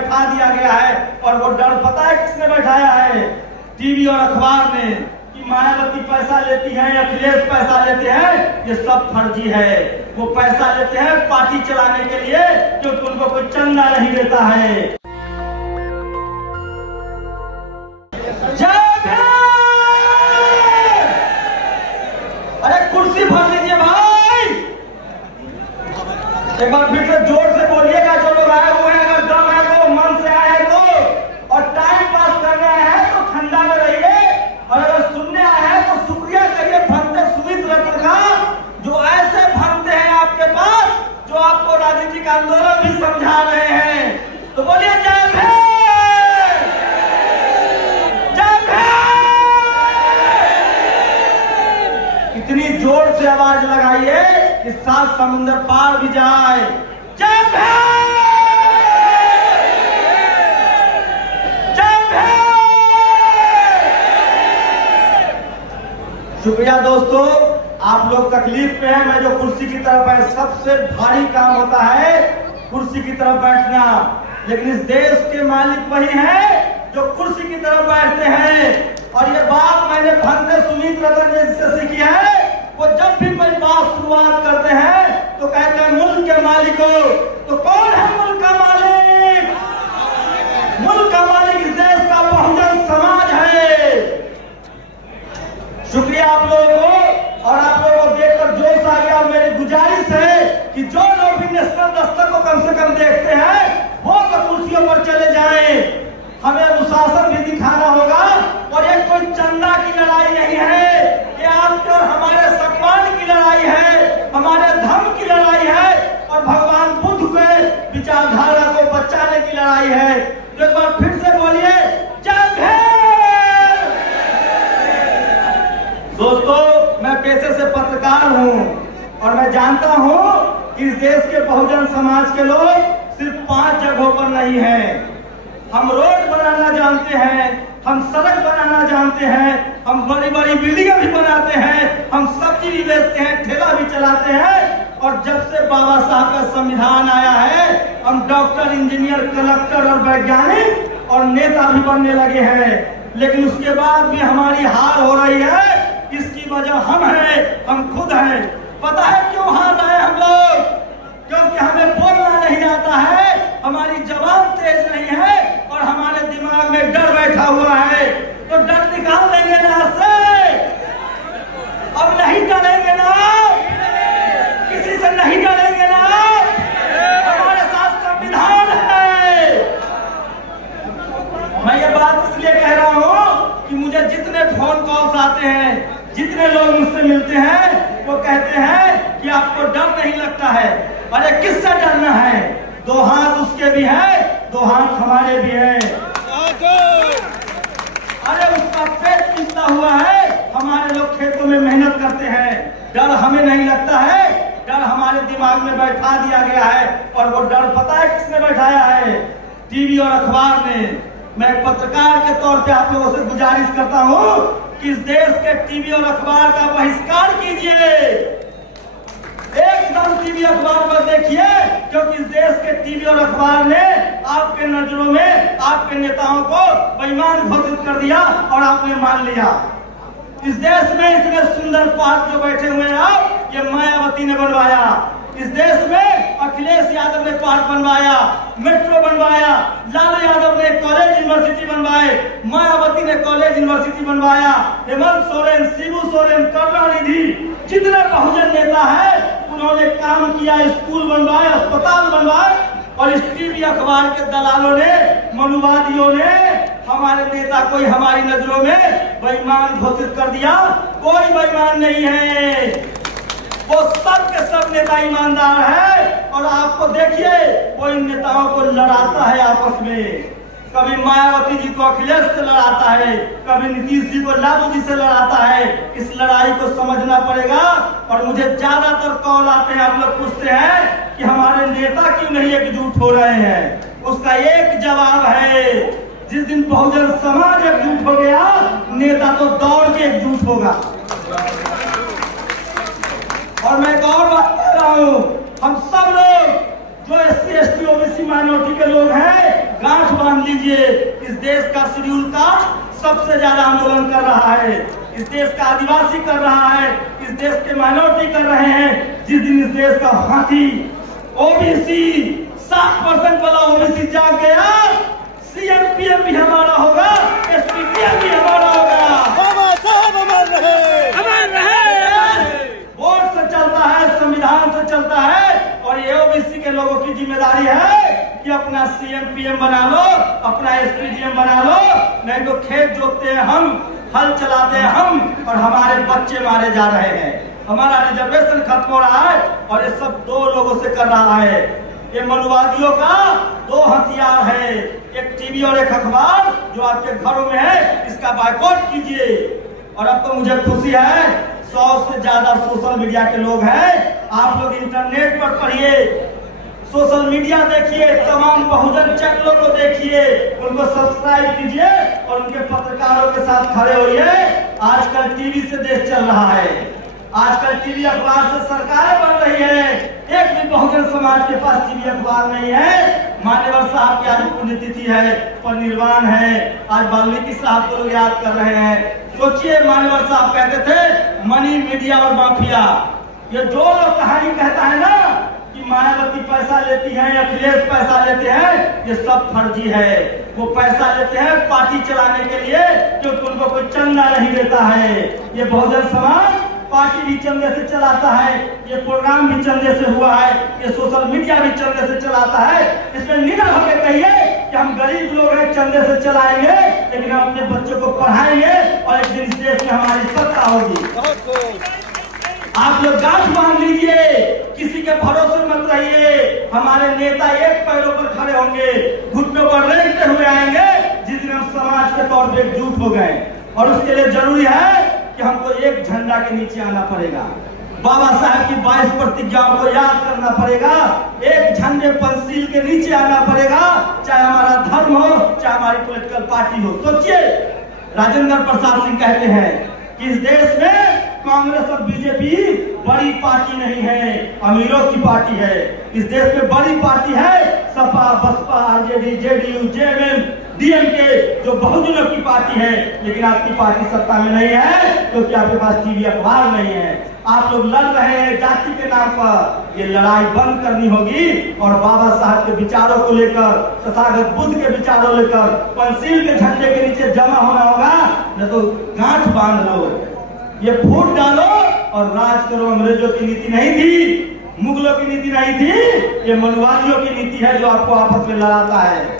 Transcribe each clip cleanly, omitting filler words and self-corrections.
बैठा दिया गया है। और वो डर पता है किसने बैठाया है? टीवी और अखबार ने, कि मायावती पैसा लेती है, अखिलेश पैसा लेते हैं। ये सब फर्जी है। वो पैसा लेते हैं पार्टी चलाने के लिए, क्योंकि उनको कोई चंदा नहीं देता है। अरे कुर्सी भर लीजिए भाई, एक बार फिर से जोर से बोलिएगा। जो लोग आए हुए हैं, अगर दम है तो, मन से आए हैं तो, और टाइम पास करने आए हैं तो ठंडा में रहिए, और अगर सुनने आए हैं तो शुक्रिया करिए भंते सुमित रतन का, जो ऐसे भंते हैं आपके पास, जो आपको राजनीतिक आंदोलन भी समझा रहे हैं। तो बोलिए जय भीम, जय भीम। इतनी जोर से आवाज लगाइए कि सात समुद्र पार भी जाए। जय भीम, जय भीम। शुक्रिया दोस्तों, आप लोग तकलीफ में हैं। मैं जो कुर्सी की तरफ है, सबसे भारी काम होता है कुर्सी की तरफ बैठना, लेकिन इस देश के मालिक वही हैं जो कुर्सी की तरफ बैठते हैं। और ये बात मैंने भंते सुमित रतन जी से सीखी है। वो जब भी कोई बात शुरुआत करते हैं तो कहते हैं मुल्क के मालिकों। तो कौन है मुल्क का मालिक? मुल्क का मालिक इस देश का बहुजन समाज है। शुक्रिया आप लोगों को, और आप लोगों को देखकर जोश आ गया। मेरी गुजारिश है कि जो लोग भी नेशनल दस्तक को कम से कम देखते हैं, वो तो कुर्सियों पर चले जाएं। हमें अनुशासन भी दिखाना होगा, और ये कोई चंदा की लड़ाई नहीं है, ये आपके और हमारे सम्मान की लड़ाई है, हमारे धर्म की लड़ाई है, और भगवान बुद्ध के विचारधारा को बचाने की लड़ाई है। तो एक बार फिर से बोलिए जय भीम। दोस्तों, मैं पेशे से पत्रकार हूँ, और मैं जानता हूँ कि इस देश के बहुजन समाज के लोग सिर्फ 5 जगहों पर नहीं है। हम रोड बनाना जानते हैं, हम सड़क बनाना जानते हैं, हम बड़ी बड़ी बिल्डिंगें भी बनाते हैं, हम सब्जी भी बेचते हैं, ठेला भी चलाते हैं। और जब से बाबा साहब का संविधान आया है, हम डॉक्टर, इंजीनियर, कलेक्टर और वैज्ञानिक और नेता भी बनने लगे हैं। लेकिन उसके बाद भी हमारी हार हो रही है। इसकी वजह हम हैं, हम खुद हैं। पता है क्यों हार रहे हैं हम लोग? क्योंकि हमें बोलना नहीं आता है, हमारी जबान तेज नहीं है, और हमारे दिमाग में डर बैठा हुआ है। तो डर निकाल देंगे ना से, अब नहीं डरेंगे ना, किसी से नहीं डरेंगे ना। हमारे साथ संविधान है। मैं ये बात इसलिए कह रहा हूँ कि मुझे जितने फोन कॉल्स आते हैं, जितने लोग मुझसे मिलते हैं, वो कहते हैं कि आपको डर नहीं लगता है। अरे किससे डरना है? 2 हाथ उसके भी है, 2 हाथ हमारे भी है। अरे उसका पेट पिसता हुआ है, हमारे लोग खेतों में मेहनत करते हैं। डर हमें नहीं लगता है, डर हमारे दिमाग में बैठा दिया गया है। और वो डर पता है किसने बैठाया है? टीवी और अखबार ने। मैं पत्रकार के तौर पे आप लोगों से गुजारिश करता हूँ कि इस देश के टीवी और अखबार का बहिष्कार कीजिए। एकदम टीवी अखबार पर देखिए, क्योंकि इस देश के टीवी और अखबार ने आपके नजरों में आपके नेताओं को बेईमान घोषित कर दिया, और आपने मान लिया। इस देश में इतने सुंदर पार्क जो बैठे हुए हैं आप, ये मायावती ने बनवाया। इस देश में अखिलेश यादव ने पार्क बनवाया, मेट्रो बनवाया, लालू यादव ने कॉलेज यूनिवर्सिटी बनवाए, मायावती ने कॉलेज यूनिवर्सिटी बनवाया, हेमंत सोरेन, शिबू सोरेन, करुणानिधि, जितने बहुजन नेता है उन्होंने काम किया, स्कूल बनवाए, अस्पताल बनवाए। और इस टीवी अखबार के दलालों ने, मनुवादियों ने हमारे नेता को हमारी नजरों में बेईमान घोषित कर दिया। कोई बेईमान नहीं है, वो सब के सब नेता ईमानदार है। और आपको देखिए, वो इन नेताओं को लड़ाता है आपस में। कभी मायावती जी को अखिलेश से लड़ाता है, कभी नीतीश जी को लालू जी से लड़ाता है। इस लड़ाई को समझना पड़ेगा। और मुझे ज्यादातर कॉल आते हैं, आप लोग पूछते हैं कि हमारे नेता क्यों नहीं एकजुट हो रहे हैं। उसका एक जवाब है, जिस दिन बहुजन समाज एकजुट हो गया, नेता तो दौड़ के एकजुट होगा। और मैं एक और बात कह रहा हूँ, हम सब लोग जो SC, ST, OBC माइनॉरिटी के लोग हैं, गांठ बांध लीजिए। इस देश का शेड्यूल कास्ट सबसे ज्यादा आंदोलन कर रहा है, इस देश का आदिवासी कर रहा है, इस देश के माइनॉरिटी कर रहे हैं। जिस दिन इस देश का हाथी ओबीसी 7% वाला ओबीसी जाग गया, सीएम भी हमारा होगा, एसपीडीएम भी हमारा होगा। वोट से चलता है, संविधान से चलता है, और ये ओबीसी के लोगों की जिम्मेदारी है कि अपना सीएम पीएम बना लो, अपना एसपीडीएम बना लो, नहीं तो खेत जोतते हैं हम, हल चलाते हैं हम, और हमारे बच्चे मारे जा रहे हैं, हमारा रिजर्वेशन खत्म हो रहा है, और ये सब दो लोगों से कर रहा है। ये मनुवादियों का दो हथियार है, एक टीवी और एक अखबार जो आपके घरों में है, इसका बायकॉट कीजिए। और अब तो मुझे खुशी है, 100 से ज्यादा सोशल मीडिया के लोग हैं। आप लोग इंटरनेट पर पढ़िए, सोशल मीडिया देखिए, तमाम बहुजन चैनलों को देखिए, उनको सब्सक्राइब कीजिए और उनके पत्रकारों के साथ खड़े होइए। आजकल टीवी से देश चल रहा है, आजकल टीवी अखबार से सरकारें बन रही है, एक भी बहुजन समाज के पास टीवी अखबार नहीं है। मान्यवर साहब की आज पुण्यतिथि है, परिनिर्वाण है, आज वाल्मीकि साहब को लोग याद कर रहे हैं। सोचिए, मान्यवर साहब कहते थे मनी, मीडिया और माफिया, ये जो कहानी कहता है ना कि मायावती पैसा लेती है, अखिलेश पैसा लेते हैं, ये सब फर्जी है। वो पैसा लेते हैं पार्टी चलाने के लिए, क्योंकि उनको कोई चंदा नहीं देता है। ये बहुजन समाज पार्टी भी चंदे से चलाता है, ये प्रोग्राम भी चंदे से हुआ है, ये सोशल मीडिया भी चंदे से चलाता है। इसमें निडर होकर कहिए कि हम गरीब लोग हैं, चंदे से चलाएंगे, लेकिन हम अपने बच्चों को पढ़ाएंगे और एक दिन इस देश में हमारी सत्ता होगी। आप लोग गांठ बांध लीजिए, किसी के भरोसे मत रहिए। हमारे नेता एक पैरों पर खड़े होंगे, घुटनों पर रेंगते हुए आएंगे जिस दिन हम समाज के तौर पर एकजुट हो गए। और उसके लिए जरूरी है कि हमको एक झंडा के नीचे आना पड़ेगा, बाबा साहब की 22 प्रतिज्ञाओं को याद करना पड़ेगा, एक झंडे पंसील के नीचे आना पड़ेगा, चाहे हमारा धर्म हो, चाहे हमारी पॉलिटिकल पार्टी हो। सोचिए, राजेंद्र प्रसाद सिंह कहते हैं कि इस देश में कांग्रेस और बीजेपी बड़ी पार्टी नहीं है, अमीरों की पार्टी है। इस देश में बड़ी पार्टी है Sapa, Basapa, RJD, JDU, JMM, DMK, जो बहुजनों की पार्टी है। लेकिन आपकी पार्टी सत्ता में नहीं है क्योंकि आपके पास टीवी अखबार नहीं है। आप लोग लड़ रहे हैं जाति के नाम पर, ये लड़ाई बंद करनी होगी और बाबा साहब के विचारों को लेकर, तथागत बुद्ध के विचारों लेकर पंसील के झंडे के नीचे जमा होना होगा। न तो गांठ बांध लो, ये फूट डालो और राज करो। अंग्रेजों की नीति नहीं थी, मुगलों की नीति नहीं थी, ये मनुवादियों की नीति है जो आपको आपस में लड़ाता है।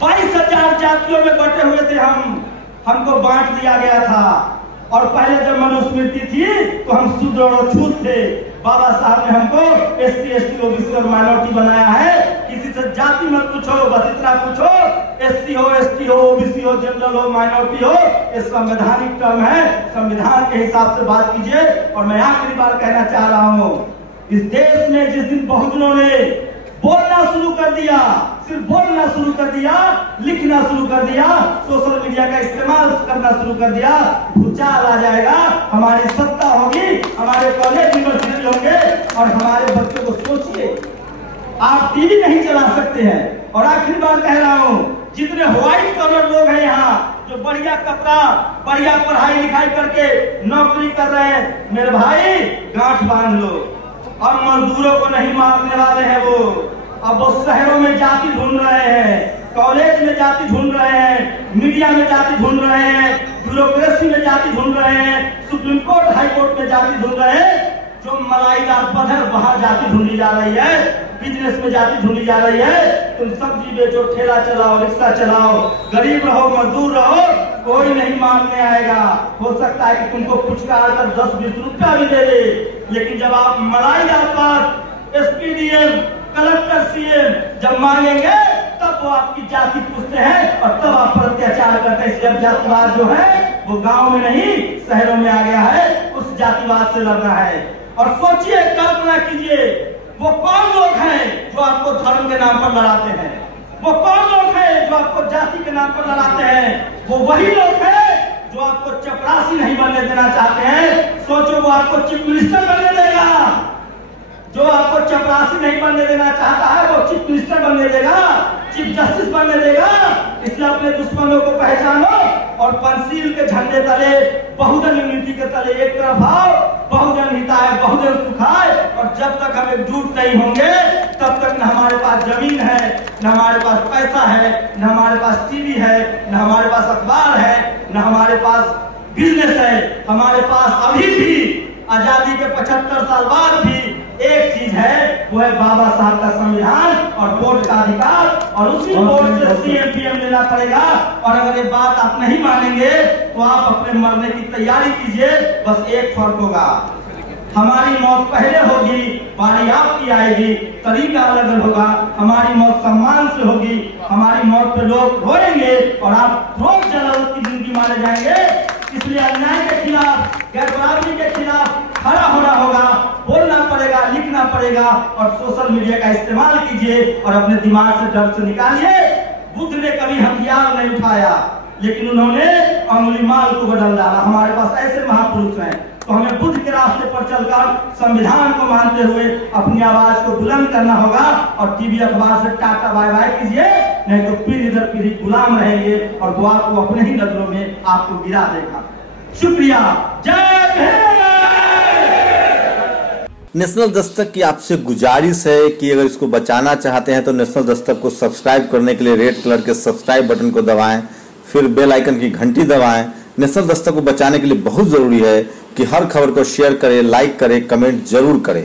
22,000 जातियों में बटे हुए थे हम, हमको बांट दिया गया था। और पहले जब मनुस्मृति थी तो हम शूद्र और छूत थे। बाबा साहब ने हमको एससी, एसटी, ओबीसी और माइनॉरिटी बनाया है। किसी से जाति मत पूछो, बस इतना पूछो, एससी हो, एसटी हो, ओबीसी हो, जनरल हो, माइनॉरिटी हो, ये संवैधानिक टर्म है। संविधान के हिसाब से बात कीजिए। और मैं आखिरी बार कहना चाह रहा हूँ, इस देश में जिस दिन बहुजनों ने बोलना शुरू कर दिया, सिर्फ बोलना शुरू कर दिया, लिखना शुरू कर दिया, सोशल मीडिया का इस्तेमाल करना शुरू कर दिया, भूचाल आ जाएगा, हमारी सत्ता होगी, हमारे कॉलेज यूनिवर्सिटी होंगे और हमारे बच्चों को सोचिए, आप टीवी नहीं चला सकते हैं। और आखिरी बार कह रहा हूँ, जितने व्हाइट कलर लोग हैं यहाँ जो बढ़िया कपड़ा, बढ़िया पढ़ाई लिखाई करके नौकरी कर रहे हैं, मेरे भाई गांठ बांध लो। अब मजदूरों को नहीं मारने वाले हैं वो। अब वो शहरों में जाति ढूंढ रहे हैं, कॉलेज में जाति ढूंढ रहे हैं, मीडिया में जाति ढूंढ रहे हैं, ब्यूरोक्रेसी में जाति ढूंढ रहे हैं, सुप्रीम कोर्ट, हाई कोर्ट में जाति ढूंढ रहे हैं। जो मलाईदार पद है वहां जाति ढूंढी जा रही है, बिजनेस में जाति ढूंढी जा रही है। तुम सब्जी बेचो, ठेला चलाओ, रिक्शा चलाओ, गरीब रहो, मजदूर रहो, कोई नहीं मारने आएगा। हो सकता है कि तुमको पुचकार कर 10-20 रुपया भी दे दे, लेकिन जब आप मलाईदार पद, एसपीडीएम, कलेक्टर, सीएम जब मांगेंगे तब वो आपकी जाति पूछते हैं और तब आप पर अत्याचार करते हैं। इसलिए जातिवाद जो है वो गांव में नहीं शहरों में आ गया है, उस जातिवाद से लड़ना है। और सोचिए, कल्पना कीजिए, वो कौन लोग हैं जो आपको धर्म के नाम पर लड़ाते हैं, वो कौन लोग हैं जो आपको जाति के नाम पर लड़ाते हैं। वो वही लोग हैं जो आपको चपरासी नहीं बनने देना चाहते हैं। सोचो, वो आपको चीफ मिनिस्टर बनने देगा। जो आपको चपरासी नहीं बनने देना चाहता है वो चीफ मिनिस्टर बनने देगा। चीफ जस्टिस बनने देगा। इसलिए अपने दुश्मनों को पहचानो और पंचशील के झंडे तले, बहुजन यूनिटी के तले एक तरफ आओ। बहुजन हिताय बहुजन सुखाय। और जब तक हम एकजुट नहीं होंगे तब तक न हमारे पास जमीन है, न हमारे पास पैसा है, न हमारे पास टीवी है, न हमारे पास अखबार है, न हमारे पास बिजनेस है। हमारे पास अभी भी आजादी के 75 साल बाद भी एक चीज है, वो है बाबा साहब का संविधान और वोट का अधिकार। और उसी वोट से सीएम पीएम लेना पड़ेगा। और अगर ये बात आप नहीं मानेंगे तो आप अपने मरने की तैयारी कीजिए। बस एक फर्क होगा, हमारी मौत पहले होगी, बारी आपकी आएगी, तरीका अलग अलग होगा। हमारी मौत सम्मान से होगी, हमारी मौत पे लोग रोएंगे और आप रोज जलावत की जिंदगी मारे जाएंगे। इसलिए अन्याय के खिलाफ, गैर बराबरी के खिलाफ खड़ा होना होगा, बोलना पड़ेगा, लिखना पड़ेगा। और सोशल मीडिया का इस्तेमाल कीजिए और अपने दिमाग से डर से निकालिए। बुद्ध ने कभी हथियार नहीं उठाया, लेकिन उन्होंने अंगुलीमाल को बदल डाला। हमारे पास ऐसे महापुरुष हैं, तो हमें बुद्ध के रास्ते पर चलकर संविधान को मानते हुए अपनी आवाज को बुलंद करना होगा। और टीवी अखबार से टाटा बाय बाय कीजिए, नहीं तो पीढ़ी दर पीढ़ी गुलाम रहेंगे और वो आपको अपने ही नजरों में आपको गिरा देगा। शुक्रिया, जय हिंद। नेशनल दस्तक की आपसे गुजारिश है कि अगर इसको बचाना चाहते हैं तो नेशनल दस्तक को सब्सक्राइब करने के लिए रेड कलर के सब्सक्राइब बटन को दबाएं, फिर बेल आइकन की घंटी दबाएं। नेशनल दस्तक को बचाने के लिए बहुत जरूरी है कि हर खबर को शेयर करें, लाइक करें, कमेंट जरूर करें।